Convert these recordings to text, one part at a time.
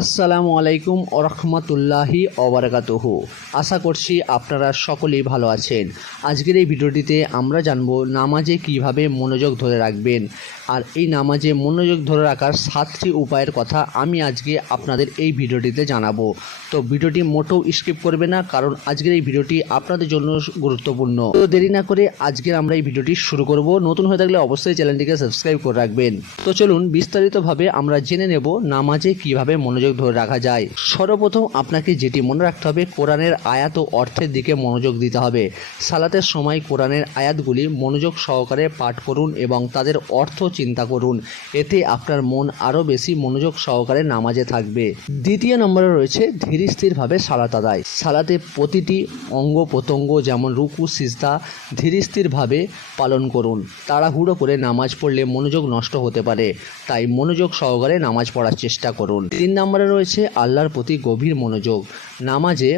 আসসালামু আলাইকুম ওরহমতুল্লাহি ওবারাকাতুহু। আশা করছি আপনারা সকলেই ভালো আছেন। আজকের এই ভিডিওটিতে আমরা জানব নামাজে কিভাবে মনোযোগ ধরে রাখবেন। আর এই নামাজে মনোযোগ ধরে রাখার 7টি উপায়ের কথা আমি আজকে আপনাদের এই ভিডিওটিতে জানাবো। তো ভিডিওটি মোটেও স্কিপ করবে না, কারণ আজকের এই ভিডিওটি আপনাদের জন্য গুরুত্বপূর্ণ। তো দেরি না করে আজকের আমরা এই ভিডিওটি শুরু করব। নতুন হয়ে থাকলে অবশ্যই চ্যানেলটিকে সাবস্ক্রাইব করে রাখবেন। তো চলুন বিস্তারিতভাবে আমরা জেনে নেব নামাজে কিভাবে মনোযোগ ধরে রাখা যায়। সর্বপ্রথম আপনাকে যেটি মনে রাখতে হবে, কোরআনের আয়াত ও অর্থের দিকে মনোযোগ দিতে হবে। সালাতের সময় কোরআনের আয়াতগুলি মনোযোগ সহকারে পাঠ করুন এবং তাদের অর্থ চিন্তা করুন। এতে আপনার মন আরও বেশি মনোযোগ সহকারে নামাজে থাকবে। দ্বিতীয় নম্বরে রয়েছে ধীর স্থিরভাবে সালাত আদায়। সালাতে প্রতিটি অঙ্গ প্রত্যঙ্গ যেমন রুকু সিজদা ধীর স্থিরভাবে পালন করুন। তাড়াহুড়ো করে নামাজ পড়লে মনোযোগ নষ্ট হতে পারে, তাই মনোযোগ সহকারে নামাজ পড়ার চেষ্টা করুন। 3 নম্বরে রয়েছে আল্লাহর প্রতি গভীর মনোযোগ। নামাজে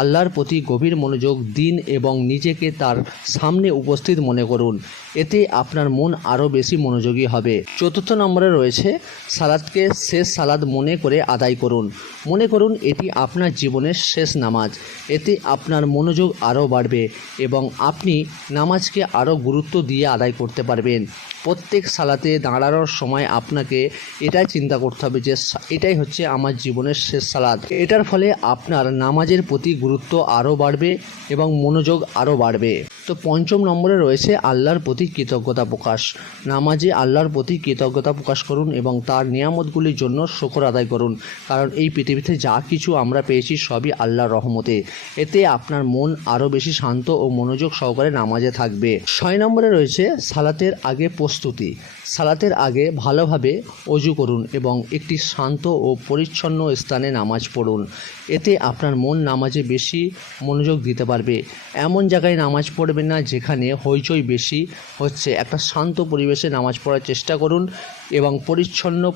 আল্লাহর প্রতি গভীর মনোযোগ দিন এবং নিজেকে তার সামনে উপস্থিত মনে করুন। এতে আপনার মন আরও বেশি মনোযোগী হবে। 4 নম্বরে রয়েছে সালাতকে শেষ সালাত মনে করে আদায় করুন। মনে করুন এটি আপনার জীবনের শেষ নামাজ। এতে আপনার মনোযোগ আরও বাড়বে এবং আপনি নামাজকে আরও গুরুত্ব দিয়ে আদায় করতে পারবেন। প্রত্যেক সালাতে দাঁড়ানোর সময় আপনাকে এটাই চিন্তা করতে হবে যে এটাই হচ্ছে আমার জীবনের শেষ সালাত। এটার ফলে আপনার নামাজের প্রতি গুরুত্ব আরও বাড়বে এবং মনোযোগ আরও বাড়বে। তো 5 নম্বরে রয়েছে আল্লাহর প্রতি কৃতজ্ঞতা প্রকাশ। নামাজে আল্লাহর প্রতি কৃতজ্ঞতা প্রকাশ করুন এবং তার নিয়ামতগুলির জন্য শুকর আদায় করুন, কারণ এই পৃথিবীতে যা কিছু আমরা পেয়েছি সবই আল্লাহর রহমতে। এতে আপনার মন আরও বেশি শান্ত ও মনোযোগ সহকারে নামাজে থাকবে। 6 নম্বরে রয়েছে সালাতের আগে প্রস্তুতি। সালাতের আগে ভালোভাবে ওযু করুন এবং একটি শান্ত ও পরিচ্ছন্ন স্থানে নামাজ পড়ুন। এতে আপনার মন নামাজে বেশি মনোযোগ দিতে পারবে। এমন জায়গায় নামাজ পড়বেন না যেখানে হইচই বেশি হচ্ছে। একটা শান্ত পরিবেশে নামাজ পড়ার চেষ্টা করুন এবং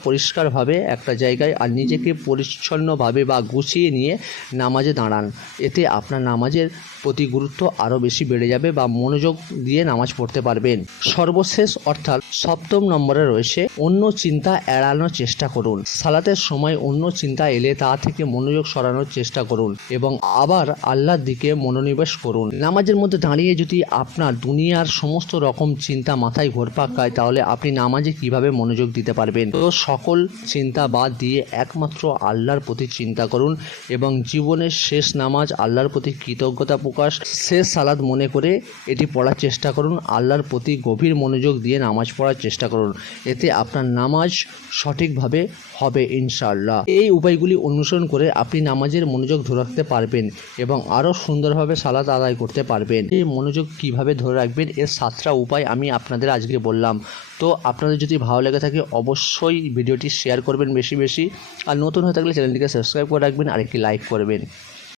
পরিষ্কারভাবে একটা জায়গায় আর নিজেকে পরিচ্ছন্নভাবে বা গুছিয়ে নিয়ে নামাজে দাঁড়ান। এতে আপনার নামাজের প্রতি গুরুত্ব আরও বেশি বেড়ে যাবে বা মনোযোগ দিয়ে নামাজ পড়তে পারবেন। সর্বশেষ অর্থাৎ 7 নম্বরে রয়েছে অন্য চিন্তা এড়ানোর চেষ্টা করুন। সালাতের সময় অন্য চিন্তা এলে তা থেকে মনোযোগ সরানোর চেষ্টা করুন এবং আবার আল্লাহর দিকে মনোনিবেশ করুন। নামাজের মধ্যে দাঁড়িয়ে যদি আপনার দুনিয়ার সমস্ত রকম চিন্তা মাথায় ঘুরপাক খায়, তাহলে আপনি নামাজে কিভাবে মনোযোগ দিতে পারবেন? তো সকল চিন্তা বাদ দিয়ে একমাত্র আল্লাহর প্রতি চিন্তা করুন এবং জীবনের শেষ নামাজ আল্লাহর প্রতি কৃতজ্ঞতা প্রকাশ, শেষ সালাত মনে করে এটি পড়ার চেষ্টা করুন। আল্লাহর প্রতি গভীর মনোযোগ দিয়ে নামাজ পড়ার চেষ্টা করুন। এতে আপনার নামাজ সঠিকভাবে হবে ইনশাআল্লাহ। এই উপায়গুলি অনুসরণ করে আপনি নামাজের মনোযোগ ধরে রাখতে পারবেন এবং আরও সুন্দরভাবে সালাত আদায় করতে পারবেন। এই মনোযোগ কিভাবে ধরে রাখবেন এর 7টা উপায় আমি আপনাদের আজকে বললাম। তো আপনাদের যদি ভালো লেগে থাকে অবশ্যই ভিডিওটি শেয়ার করবেন বেশি বেশি, আর নতুন হয়ে থাকলে চ্যানেলটিকে সাবস্ক্রাইব করে রাখবেন আর একটি লাইক করবেন।